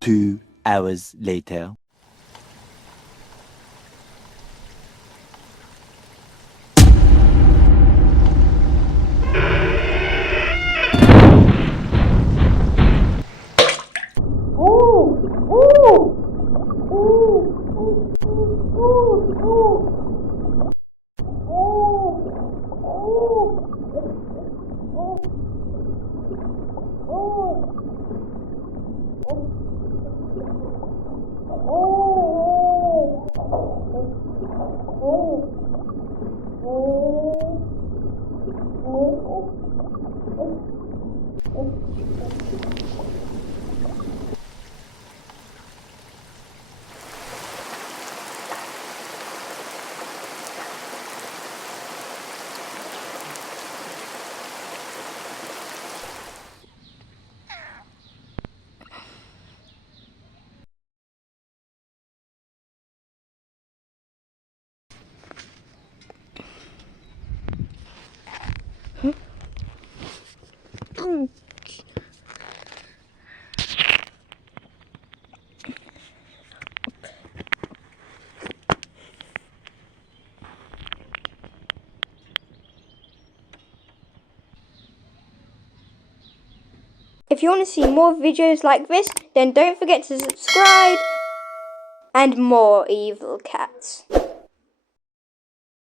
2 hours later. If you want to see more videos like this, then don't forget to subscribe and more evil cats.